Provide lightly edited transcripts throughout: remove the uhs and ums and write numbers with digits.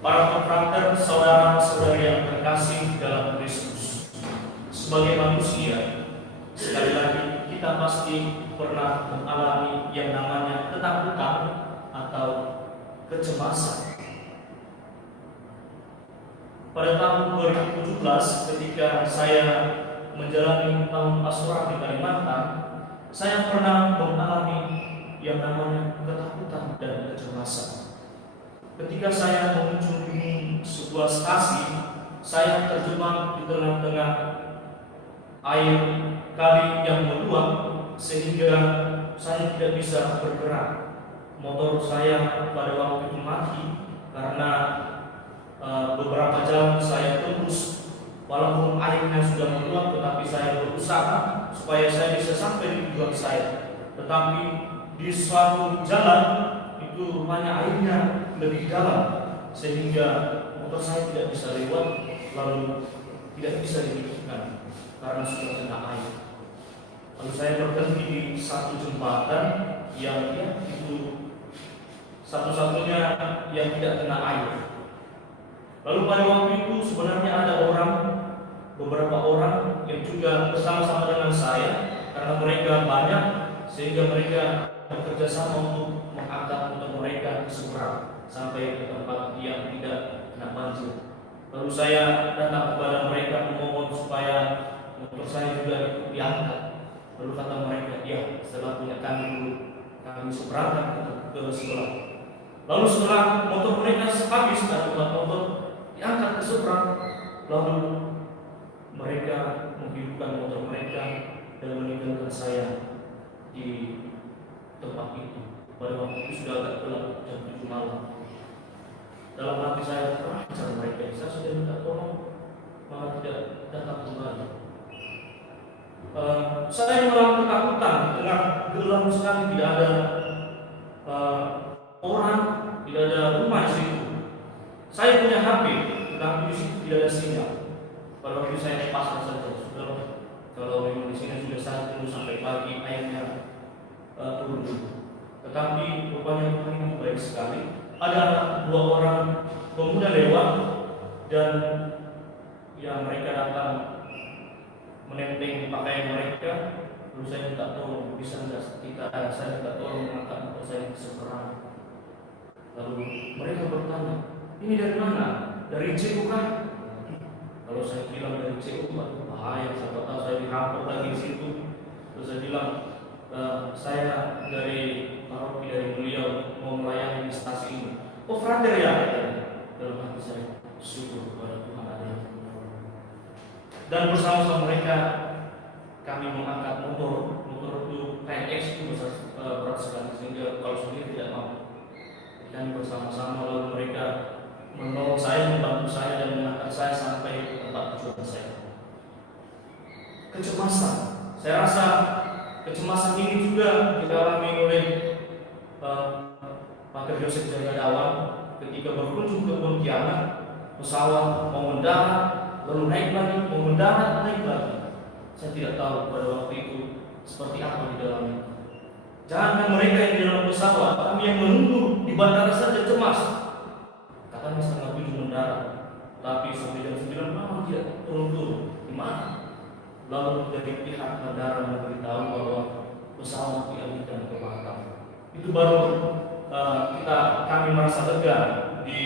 Para konfrater, saudara-saudari yang terkasih dalam Kristus, sebagai manusia, sekali lagi kita pasti pernah mengalami yang namanya ketakutan atau kecemasan. Pada tahun 2017 ketika saya menjalani tahun pastoral di Kalimantan, saya pernah mengalami yang namanya ketakutan dan kecemasan. Ketika saya mengunjungi sebuah stasi, saya terjebak di tengah-tengah air kali yang meluap sehingga saya tidak bisa bergerak. Motor saya pada waktu itu mati karena beberapa jam saya tembus, walaupun airnya sudah meluap, tetapi saya berusaha supaya saya bisa sampai di tujuan saya. Tetapi di suatu jalan itu rupanya airnya lebih dalam sehingga motor saya tidak bisa lewat, lalu tidak bisa dihidupkan karena sudah kena air. Lalu saya berhenti di satu jembatan yang itu satu-satunya yang tidak kena air. Lalu pada waktu itu sebenarnya ada beberapa orang yang juga bersama-sama dengan saya, karena mereka banyak sehingga mereka bekerja sama untuk mengangkat motor mereka ke seberang sampai ke tempat yang tidak kena banjir. Lalu saya datang kepada mereka memohon supaya motor saya juga diangkat. Lalu kata mereka, ya setelah punya kami seberangkan ke sebelah. Lalu setelah motor mereka habis dan motor diangkat ke seberang, lalu mereka menghidupkan motor mereka dan meninggalkan saya di tempat itu. Pada waktu itu sudah agak gelap, jam 7 malam. Dalam hati saya, cara mereka, saya sudah minta tolong, malah tidak datang kembali. Saya mengalami ketakutan di tengah gelap sekali, tidak ada orang, tidak ada rumah di situ. Saya punya HP, tetapi di situ tidak ada sinyal. Pada waktu saya pasang saja, sudah kalau memang di sini sudah saya tunggu sampai pagi airnya turun dulu. Tetapi rupanya Tuhan itu baik sekali. Ada 2 orang pemuda lewat dan yang mereka datang menenteng pakaian mereka. Lalu saya minta tolong, bisa enggak saya minta tolong mengangkat motor saya ke seberang. Lalu mereka bertanya, ini dari mana? Dari CU kan? Kalau saya bilang dari CU, bahaya, siapa tahu saya dirampok lagi di situ. Terus saya bilang, saya dari paroki, dari beliau mau melayani di stasi ini. Oh, frater ya? Dalam hati saya, syukur kepada Tuhan ada. Dan bersama-sama mereka kami mengangkat motor itu KX itu berat sekali sehingga kalau sendiri tidak mau. Dan bersama-sama lalu mereka menolong saya, membantu saya dan mengangkat saya sampai ke tempat tujuan saya. Kecemasan, saya rasa kecemasan ini juga dialami oleh Pater Yosef Jagadawan ketika berkunjung ke Pontianak. Pesawat mau mendarat, lalu naik lagi, mau mendarat, naik lagi. Saya tidak tahu pada waktu itu seperti apa di dalamnya. Jangan mereka yang di dalam pesawat, kami yang menunggu di bandara saja cemas. Katanya 6:30 mendarat, tapi sampai jam 9 malam tidak turun-turun. Di mana? Lalu dari pihak bandara memberitahu bahwa pesawat dialihkan ke Batam. Itu baru kami merasa lega di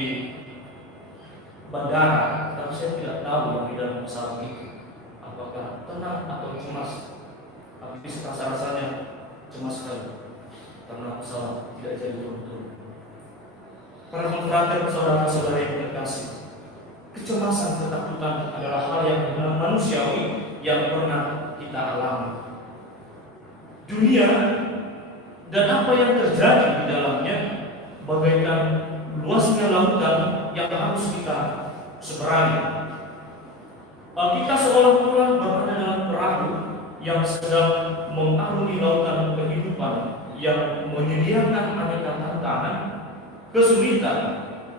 bandara, tapi saya tidak tahu yang di dalam pesawat itu apakah tenang atau cemas. Tapi rasa-rasanya cemas sekali karena pesawat tidak jadi turun-turun. Para konfrater, saudara-saudara yang terkasih, kecemasan, ketakutan adalah hal yang manusiawi yang pernah kita alami. Dunia dan apa yang terjadi di dalamnya bagaikan luasnya lautan yang harus kita seberangi. Kita seolah-olah berada dalam perahu yang sedang mengarungi lautan kehidupan yang menyediakan aneka tantangan, kesulitan,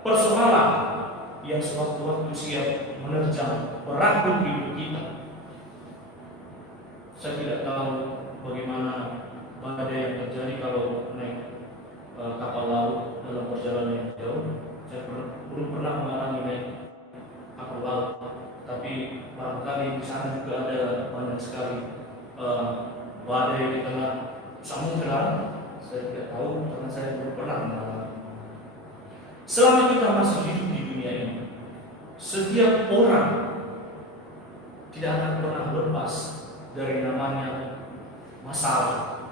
persoalan yang sewaktu-waktu siap menerjang perahu hidup kita. Saya tidak tahu bagaimana badai yang terjadi kalau naik kapal laut dalam perjalanan yang jauh. Saya belum pernah mengalami naik kapal laut, tapi barangkali di sana juga ada banyak sekali badai di tengah samudera. Saya tidak tahu karena saya belum pernah mengalami. Selama kita masih hidup di dunia ini, setiap orang tidak akan pernah lepas dari namanya masalah.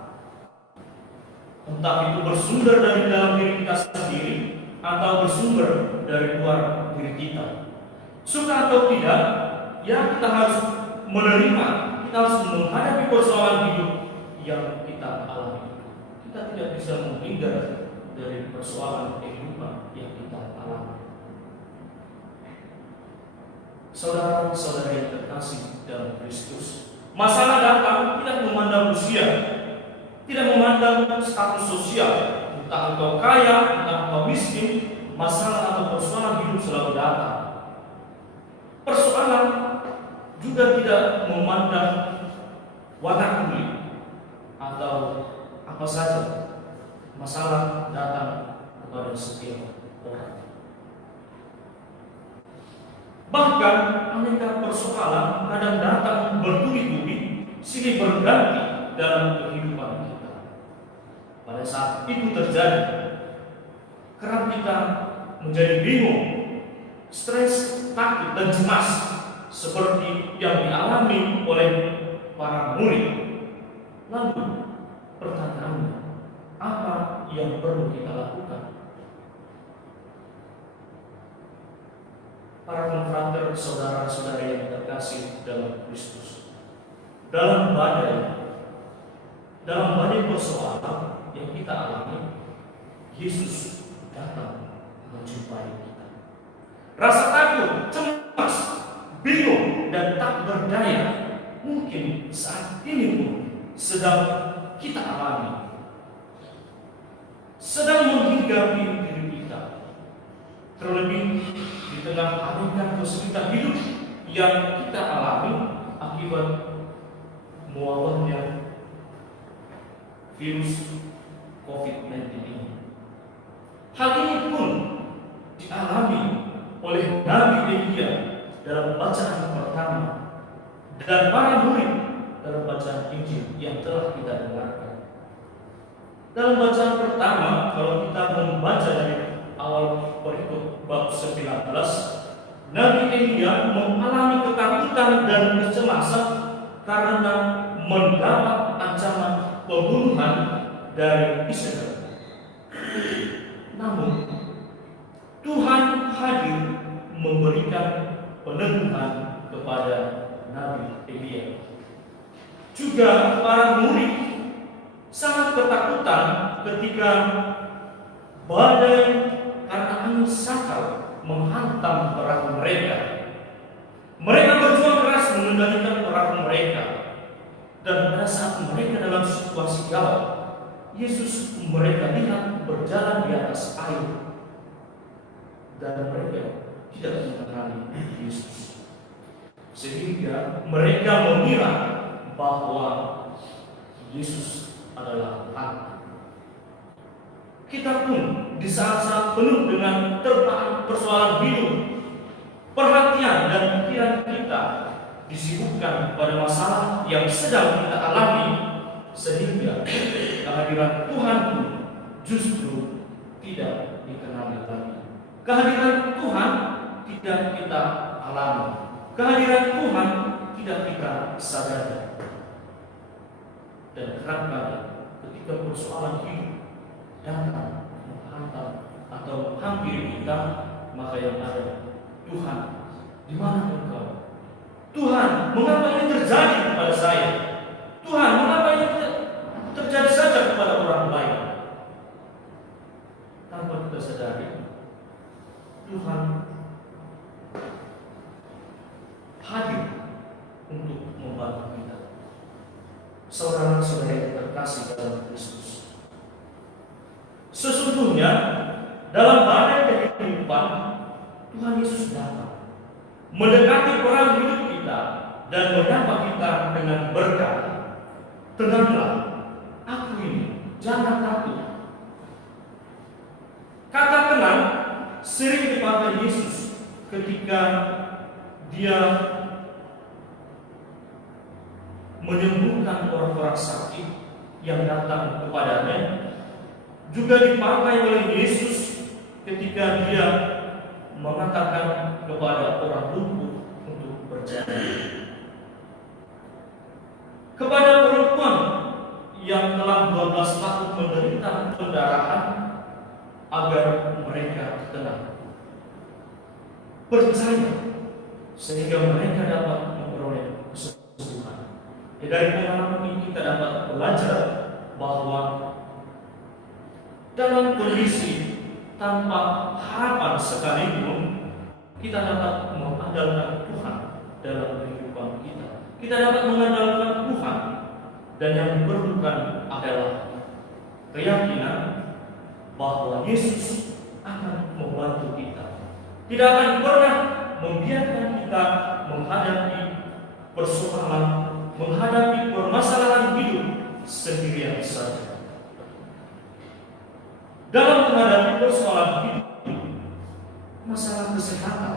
Entah itu bersumber dari dalam diri kita sendiri atau bersumber dari luar diri kita. Suka atau tidak, ya kita harus menerima, kita harus menghadapi persoalan hidup yang kita alami. Kita tidak bisa menghindar dari persoalan kehidupan yang kita alami. Saudara-saudara yang terkasih dalam Kristus, masalah datang tidak memandang usia, tidak memandang status sosial, entah engkau kaya, entah engkau miskin, masalah atau persoalan hidup selalu datang. Persoalan juga tidak memandang warna kulit atau apa saja. Masalah datang kepada setiap orang. Bahkan aneka persoalan kadang datang bertubi-tubi, silih berganti dalam kehidupan kita. Pada saat itu terjadi, kerap kita menjadi bingung, stres, takut, dan cemas seperti yang dialami oleh para murid. Lalu pertanyaannya, apa yang perlu kita lakukan? Para konfrater, saudara-saudara yang terkasih dalam Kristus, dalam badai persoalan yang kita alami, Yesus datang menjumpai kita. Rasa takut, cemas, bingung, dan tak berdaya mungkin saat ini pun sedang kita alami, sedang menghinggapi diri kita. Terlebih di tengah aneka kesulitan hidup yang kita alami akibat mewabahnya virus COVID-19 ini. Hal ini pun dialami oleh Nabi Elia dalam bacaan pertama dan para murid dalam bacaan Injil yang telah kita dengarkan. Dalam bacaan pertama, kalau kita membaca dari awal berikut bab 19, Nabi Elia mengalami ketakutan dan kecemasan karena mendapat ancaman pembunuhan dari Israel. Namun Tuhan hadir memberikan peneguhan kepada Nabi Elia. Juga para murid sangat ketakutan ketika badai karena angin sakal menghantam perahu mereka. Mereka berjuang keras mengendalikan perahu mereka, dan pada saat mereka dalam situasi gawat, Yesus mereka lihat berjalan di atas air, dan mereka tidak mengenali Yesus, sehingga mereka mengira bahwa Yesus adalah hantu. Kita pun di saat-saat penuh dengan terpaan persoalan hidup, perhatian dan pikiran kita disibukkan pada masalah yang sedang kita alami, sehingga kehadiran Tuhan pun justru tidak dikenali lagi. Kehadiran Tuhan tidak kita alami, kehadiran Tuhan tidak kita sadari. Dan kerap kali ketika persoalan hidup datang menghantam atau menghampiri kita, maka yang ada, Tuhan, di mana Engkau? Tuhan, mengapa ini terjadi kepada saya? Tuhan, mengapa ini terjadi saja kepada orang lain? Tanpa kita sadari, Tuhan hadir untuk membantu kita. Saudara-saudara yang terkasih dalam Kristus, sesungguhnya dalam badai kehidupan, Tuhan Yesus datang mendekati peran hidup kita dan menyapa kita dengan berkat. Tenanglah, aku ini, jangan takut. Kata tenang sering dipakai Yesus ketika dia menyembuhkan orang-orang sakit yang datang kepadanya, juga dipakai oleh Yesus ketika dia mengatakan kepada orang lumpuh untuk berjalan. Kepada perempuan yang telah 12 tahun menderita pendarahan, agar mereka tenang, percaya, sehingga mereka dapat memperoleh kesembuhan. Dari pengalaman ini kita dapat belajar bahwa dalam kondisi tanpa harapan sekalipun, kita dapat mengandalkan Tuhan dalam kehidupan kita. Kita dapat mengandalkan Tuhan, dan yang diperlukan adalah keyakinan bahwa Yesus akan membantu kita. Tidak akan pernah membiarkan kita menghadapi persoalan, menghadapi permasalahan hidup sendirian saja. Dalam menghadapi persoalan hidup, masalah kesehatan,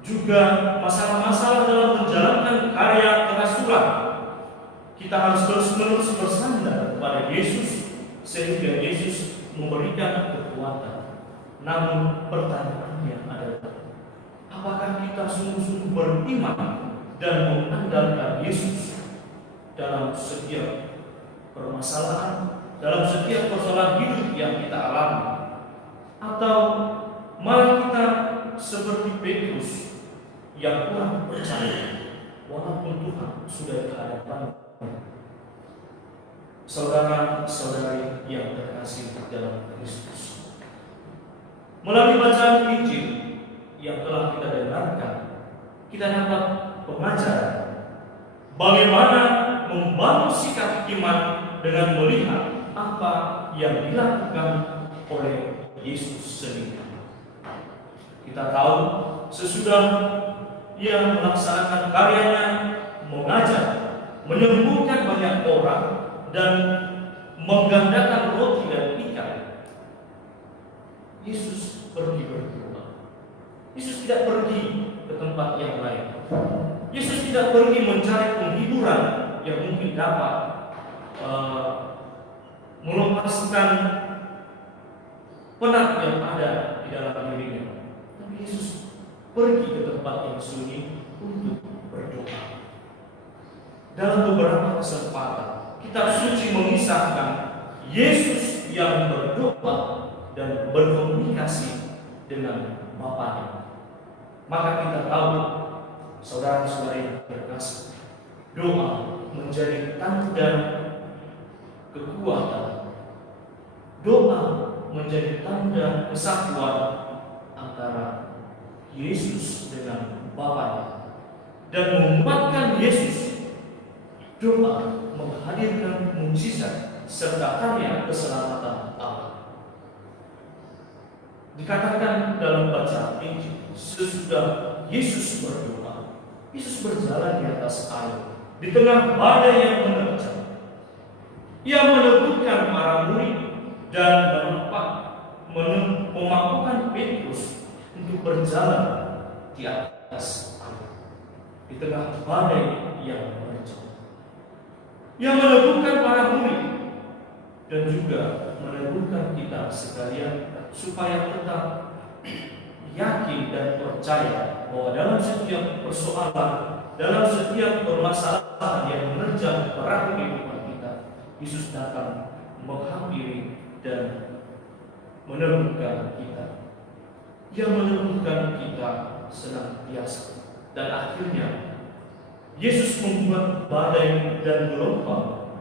juga masalah-masalah dalam menjalankan karya kerasulan, kita harus terus-menerus bersandar kepada Yesus, sehingga Yesus memberikan kekuatan. Namun pertanyaannya adalah, apakah kita sungguh-sungguh beriman dan mengandalkan Yesus dalam setiap permasalahan, dalam setiap persoalan hidup yang kita alami? Atau malah kita seperti Petrus yang kurang percaya walaupun Tuhan sudah di hadapan? Saudara-saudari yang terkasih dalam Kristus, melalui bacaan Injil yang telah kita dengarkan, kita dapat pengajaran bagaimana membangun sikap iman dengan melihat apa yang dilakukan oleh Yesus sendiri. Kita tahu sesudah Ia melaksanakan karyanya, mengajar, menyembuhkan banyak orang, dan menggandakan roti dan ikan, Yesus pergi berdoa. Yesus tidak pergi ke tempat yang lain. Yesus tidak pergi mencari penghiburan yang mungkin dapat melepaskan penat yang ada di dalam dirinya. Tapi Yesus pergi ke tempat yang sunyi untuk berdoa. Dalam beberapa kesempatan, Kitab Suci mengisahkan Yesus yang berdoa dan berkomunikasi dengan Bapa-Nya. Maka kita tahu, saudara-saudari yang terkasih, doa menjadi tanda kekuatan. Doa menjadi tanda kesatuan antara Yesus dengan Bapa-Nya, dan menguatkan Yesus. Doa menghadirkan mukjizat serta karya keselamatan Allah. Dikatakan dalam bacaan Injil, sesudah Yesus berdoa, Yesus berjalan di atas air di tengah badai yang menerjang. Ia meneguhkan para murid dan memampukan Petrus untuk berjalan di atas air di tengah badai yang menerjang. Yang meneguhkan para murid dan juga meneguhkan kita sekalian supaya tetap yakin dan percaya bahwa dalam setiap persoalan, dalam setiap permasalahan yang menerjang perahu kehidupan kita, Yesus datang menghampiri dan meneguhkan kita. Yang meneguhkan kita senantiasa, dan akhirnya Yesus membuat badai dan gelombang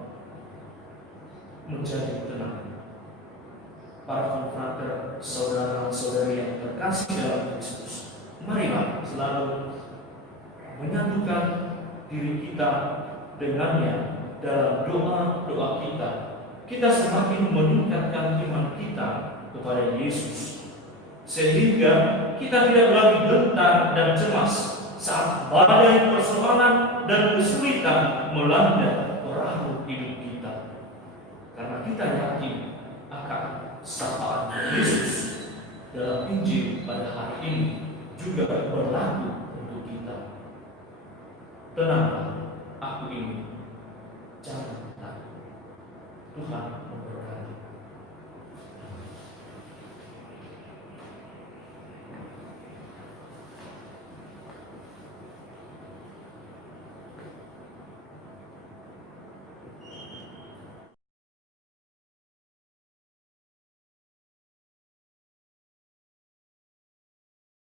menjadi tenang. Para konfrater, saudara-saudari yang terkasih dalam Kristus, marilah selalu menyatukan diri kita dengannya dalam doa-doa kita. Kita semakin meningkatkan iman kita kepada Yesus, sehingga kita tidak lagi gentar dan cemas saat badai persoalan dan kesulitan melanda perahu hidup kita, karena kita yakin akan sapaan Yesus dalam Injil pada hari ini juga berlaku untuk kita. Tenanglah, aku ini, jangan takut. Tuhan